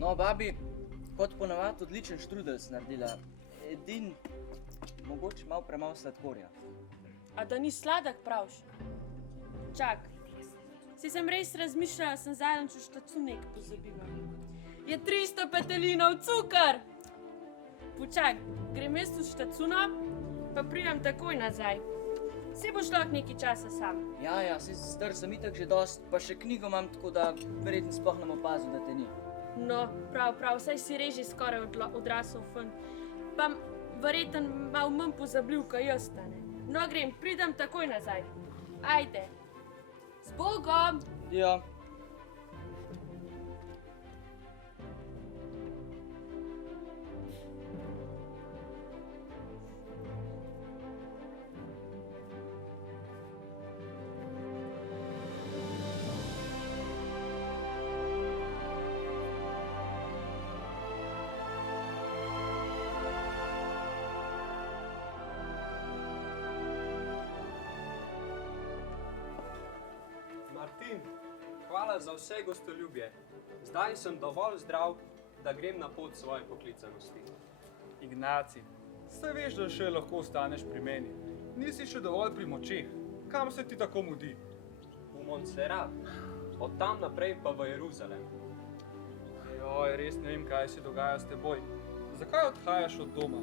No, babi, kot ponavadi odličen štrudel si naredila. Edin, mogoče malo sladkorja. A da ni sladek, pravš? Čak, si sem res razmišljala, sem zadnjič v štacunek pozabila. Je 300 petelinov cukor! Počak, grem jaz v štacuno, pa pridem takoj nazaj. Si boš lahko nekaj časa sam. Ja, star sem itak že dost, pa še knjigo imam, tako da verjetno sploh ne bom opazil, da te ni. No, prav, saj si res že skoraj odrasel fant. Pa verjetno malo manj pozabljiv, kot jaz, ne? No, grem, pridem takoj nazaj. Ajde. Z Bogom! Ja. Martin, hvala za vse gostoljubje. Zdaj sem dovolj zdrav, da grem na pot svoje poklicanosti. Ignaci, saj veš, da še lahko ostaneš pri meni. Nisi še dovolj pri močeh. Kam se ti tako mudi? V Montserrat, od tam naprej pa v Jeruzalem. Joj, res ne vem, kaj se dogaja s teboj. Zakaj odhajaš od doma?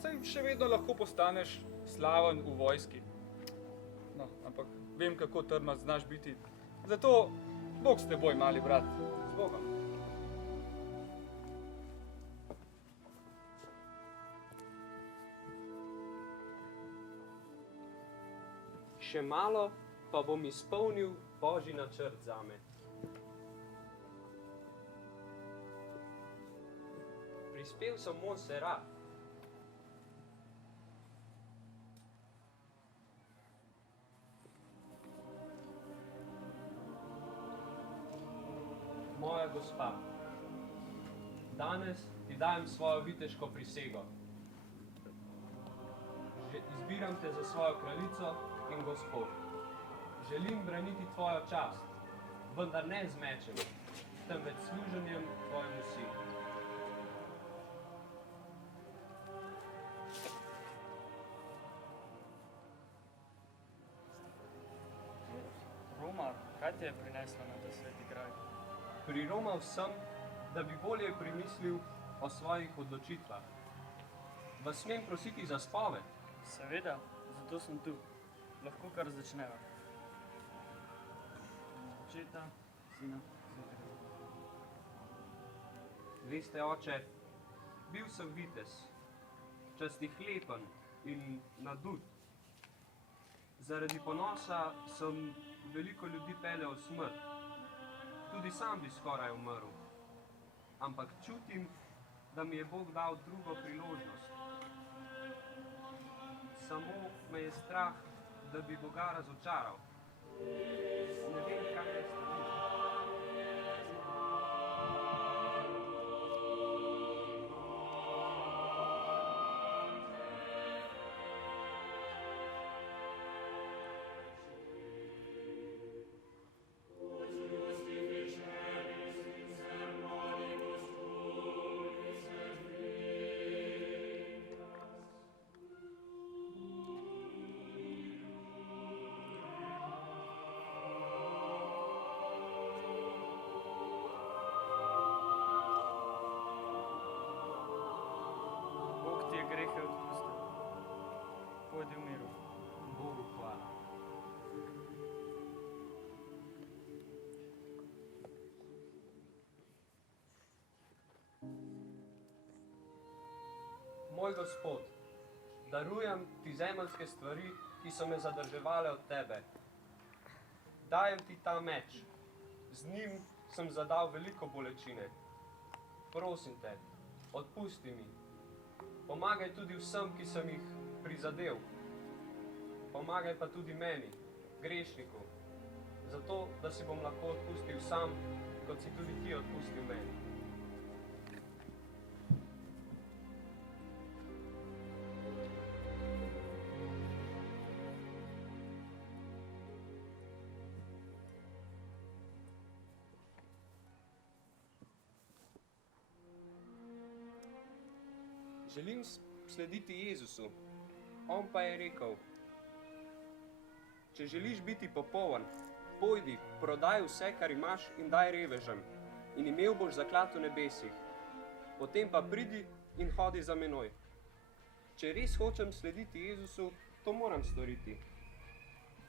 Saj še vedno lahko postaneš slaven v vojski. No, ampak vem, kako trmast znaš biti. Zato, Bog s teboj, mali brat. Z Bogom. Še malo, pa bom izpolnil Božji načrt zame. Prispel sem v Montserrat. Moja gospa, danes ti dajem svojo viteško prisego. Izbiram te za svojo kraljico in gospod. Želim braniti tvojo čast, vendar ne z mečem, temveč služenjem tvojemu sinu. Roma, kaj te je prinesla na ta sveti kraj? Priromal sem, da bi bolje premislil o svojih odločitvah. Vas smem prositi za spoved? Seveda, zato sem tu. Lahko kar začneva. Očeta, sina, svetega. Veste, oče, bil sem vitez, častihlepen in nadut. Zaradi ponosa sem veliko ljudi peljal v smrt. Tudi sam bi skoraj umrl. Ampak čutim, da mi je Bog dal drugo priložnost. Samo me je strah, da bi Boga razočaral. Ne vem, kaj naj storim. Bog ti je grehe odpustil. Pojdi v miru. Bogu hvala. Moj Gospod, darujem ti zemeljske stvari, ki so me zadrževale od tebe. Dajem ti ta meč. Z njim sem zadal veliko bolečine. Prosim te, odpusti mi. Pomagaj tudi vsem, ki sem jih prizadel. Pomagaj pa tudi meni, grešniku, zato, da si bom lahko odpustil sam, kot si tudi ti odpustil meni. Želim slediti Jezusu. On pa je rekel, če želiš biti popoln, pojdi, prodaj vse, kar imaš in daj revežem in imel boš zaklad v nebesih. Potem pa pridi in hodi za menoj. Če res hočem slediti Jezusu, to moram storiti.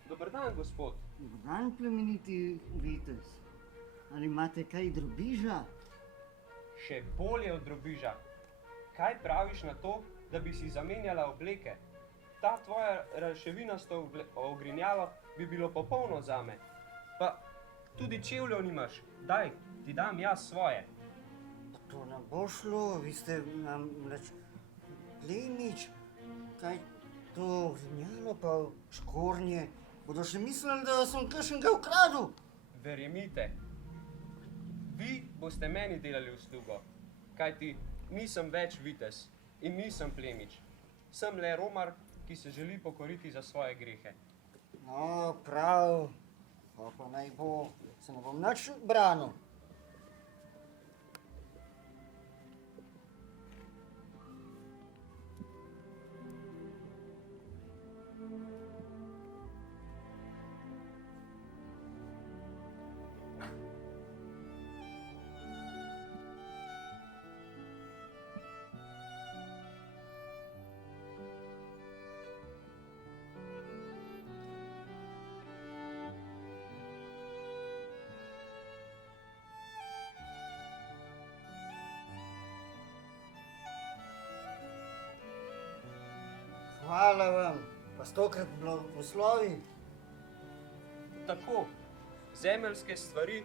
Dober dan, gospod. Dober dan, plemeniti vitez. Ali imate kaj drobiža? Še bolje od drobiža. Kaj praviš na to, da bi si zamenjala obleke? Ta tvoja raševinasto ogrinjalo bi bilo popolno zame. Pa tudi čevljev nimaš. Daj, ti dam jaz svoje. To ne bo šlo, vi ste namreč plemič. Kaj to ogrinjalo pa škornje? Bodo še mislili, da sem kakšnega ukradel. Verjemite, vi boste meni delali uslugo, kajti nisem več vitez in nisem plemič. Sem le romar, ki se želi pokoriti za svoje grehe. No, prav. Pa naj bo, se ne bom nič branil. Hvala vam, pa stokrat blagoslovi. Tako, zemeljske stvari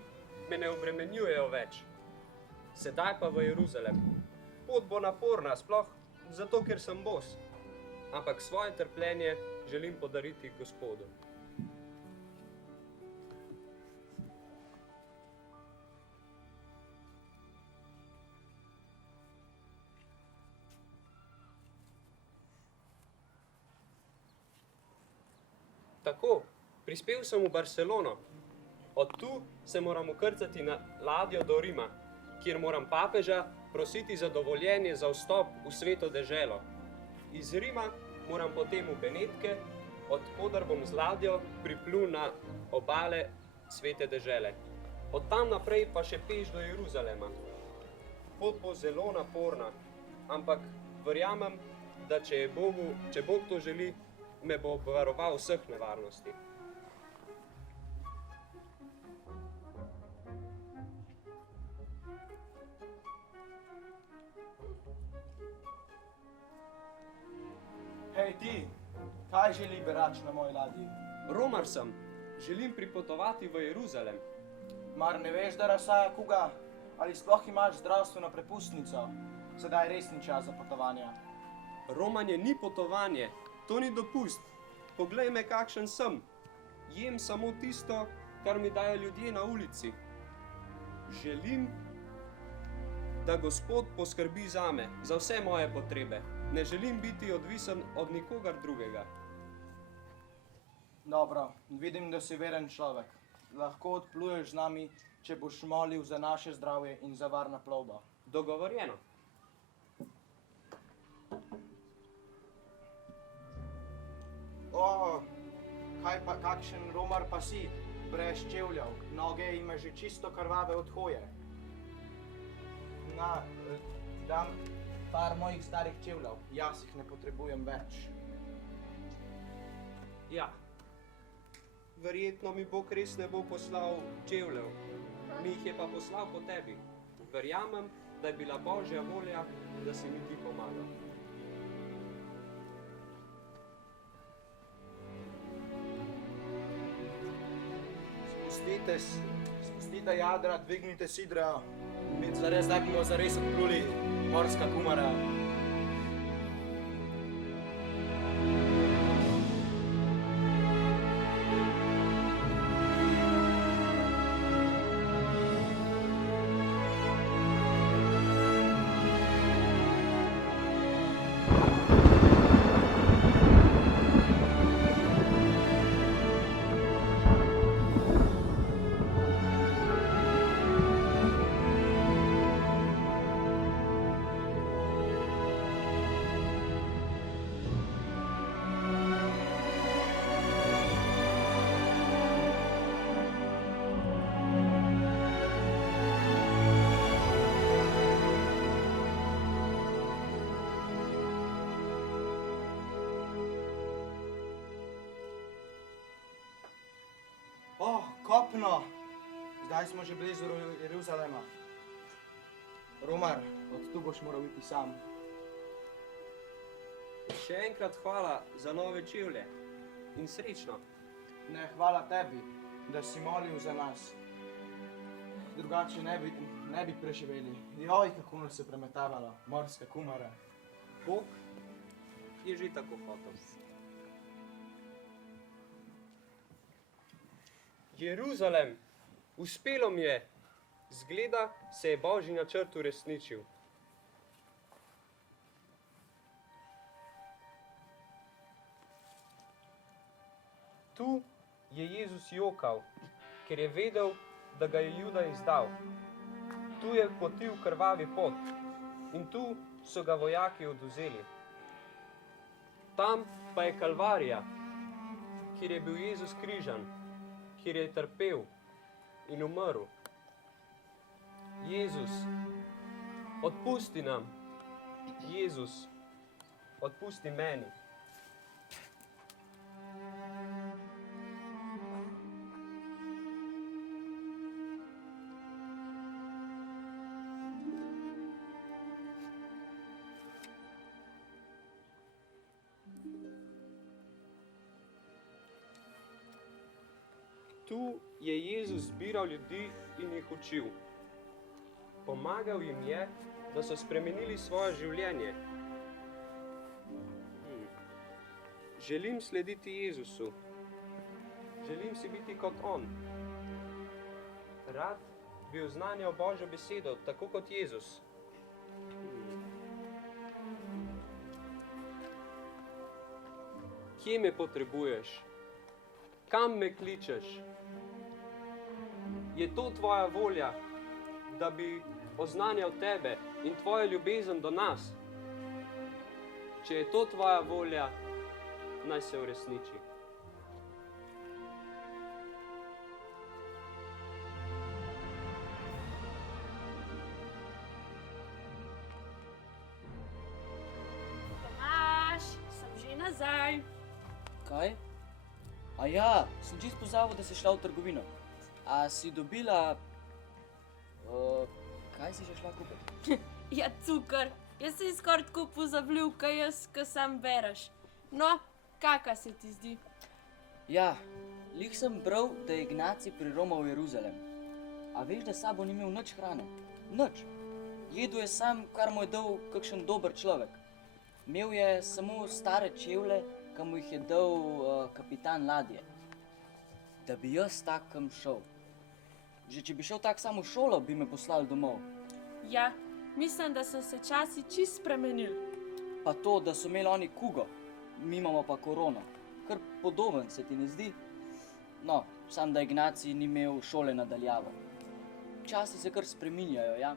me ne obremenjujejo več. Sedaj pa v Jeruzalem. Pot bo naporna, sploh zato, ker sem bos. Ampak svoje trpljenje želim podariti Gospodu. Tako, prispel sem v Barcelono. Od tu se moram ukrcati na ladjo do Rima, kjer moram papeža prositi za dovoljenje za vstop v sveto deželo. Iz Rima moram potem v Benetke, od koder bom z ladjo priplul na obale svete dežele. Od tam naprej pa še peš do Jeruzalema. Pot bo zelo naporna, ampak verjamem, da če Bog to želi, me bo obvaroval vseh nevarnosti. Hej ti, kaj želi berač na moji ladji? Romar sem, želim pripotovati v Jeruzalem. Mar ne veš, da razsaja kuga? Ali sploh imaš zdravstveno prepustnico? Sedaj res ni čas za potovanja. Romanje ni potovanje, to ni dopust. Poglej me, kakšen sem. Jem samo tisto, kar mi dajo ljudje na ulici. Želim, da Gospod poskrbi zame, za vse moje potrebe. Ne želim biti odvisen od nikogar drugega. Dobro, vidim, da si veren človek. Lahko odpluješ z nami, če boš molil za naše zdravje in za varna plovba. Dogovorjeno. O, kaj pa, kakšen romar pa si, brez čevljev, noge ima že čisto krvave od hoje. Na, dam par mojih starih čevljev, jaz jih ne potrebujem več. Ja, verjetno mi Bog res ne bo poslal čevljev, mi jih je pa poslal po tebi. Verjamem, da je bila Božja volja, da si mi ti pomagal. Spustite jadra, dvignite sidra, zares, da bomo zares odpluli, morska kumara. Kopno! Zdaj smo že blizu Jeruzalema. Romar, od tu boš moral iti sam. Še enkrat hvala za nove čevlje in srečno. Ne, hvala tebi, da si molil za nas. Drugače ne bi preživeli. Joj, kako nas je premetavala, morska kumara. Bog je že tako hotel. Jeruzalem, uspelo mi je. Zgleda, se je Božji načrt uresničil. Tu je Jezus jokal, ker je vedel, da ga je Juda izdal. Tu je potil krvavi pot in tu so ga vojaki odvzeli. Tam pa je Kalvarija, kjer je bil Jezus križan, kjer je trpel in umrl. Jezus, odpusti nam. Jezus, odpusti meni. Tu je Jezus zbiral ljudi in jih učil. Pomagal jim je, da so spremenili svoje življenje. Želim slediti Jezusu. Želim si biti kot on. Rad bi oznanjal Božjo besedo, tako kot Jezus. Kje me potrebuješ? Kam me kličeš? Je to tvoja volja, da bi oznanjal tebe in tvojo ljubezen do nas? Če je to tvoja volja, naj se uresniči. Tomaž, sem že nazaj. Kaj? A ja, sem čisto pozabil, da si šla v trgovino. A si dobila... kaj si že šla kupiti? Ja, cukor. Jaz sem skoraj tako pozabil, kaj jaz, ko sam bereš. No, kaka se ti zdi? Ja, lih sem bral, da je Ignacij priromal v Jeruzalem. A veš, da s sabo ni imel nič hrane? Nič. Jedel je sam, kar mu je dal kakšen dober človek. Imel je samo stare čevlje, ki mu jih je dal kapitan ladje. Da bi jaz takem šel. Že če bi šel tak samo v šolo, bi me poslali domov. Ja, mislim, da so se časi čist spremenili. Pa to, da so imeli oni kugo, mi imamo pa korono. Kar podoben se ti ne zdi? No, sam da Ignacij ni imel šole nadaljavo. Časi se kar spreminjajo, ja.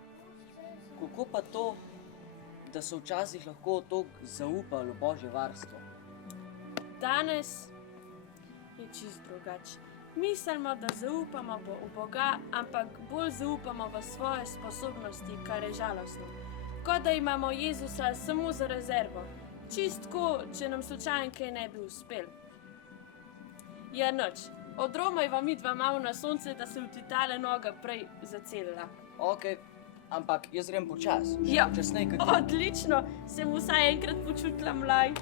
Kako pa to, da so včasih lahko toliko zaupali v Božje varstvo? Danes je čist drugače. Mislimo, da zaupamo v Boga, ampak bolj zaupamo v svoje sposobnosti, kar je žalostno. Kot da imamo Jezusa samo za rezervo. Čistko, če nam slučajno kaj ne bi uspel. Ja, nič. Odromajva midva malo na sonce, da se v ti tale noga prej zacelila. Okej, ampak jaz grem počas. Ja, Počasnej, kot ti. odlično, sem vsaj enkrat počutila mlaj.